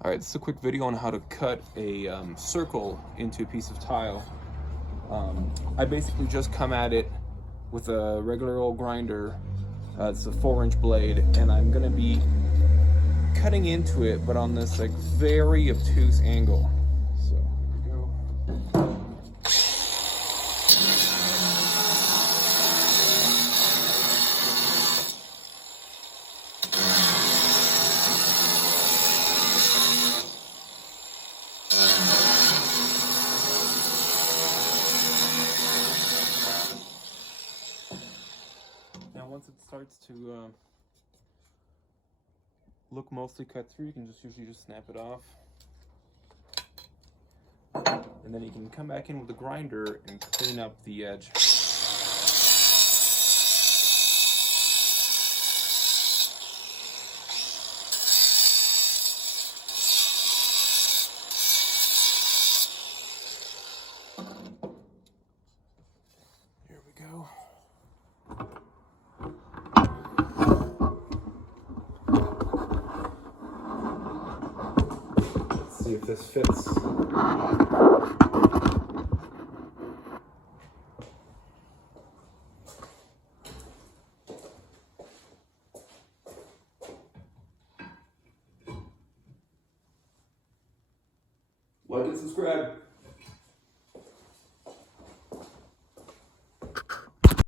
All right, this is a quick video on how to cut a circle into a piece of tile. I basically just come at it with a regular old grinder. It's a 4-inch blade, and I'm gonna be cutting into it, but on this like very obtuse angle. So here we go. Now once it starts to look mostly cut through, you can usually just snap it off. And then you can come back in with the grinder and clean up the edge. Here we go. Let's see if this fits. Like and subscribe.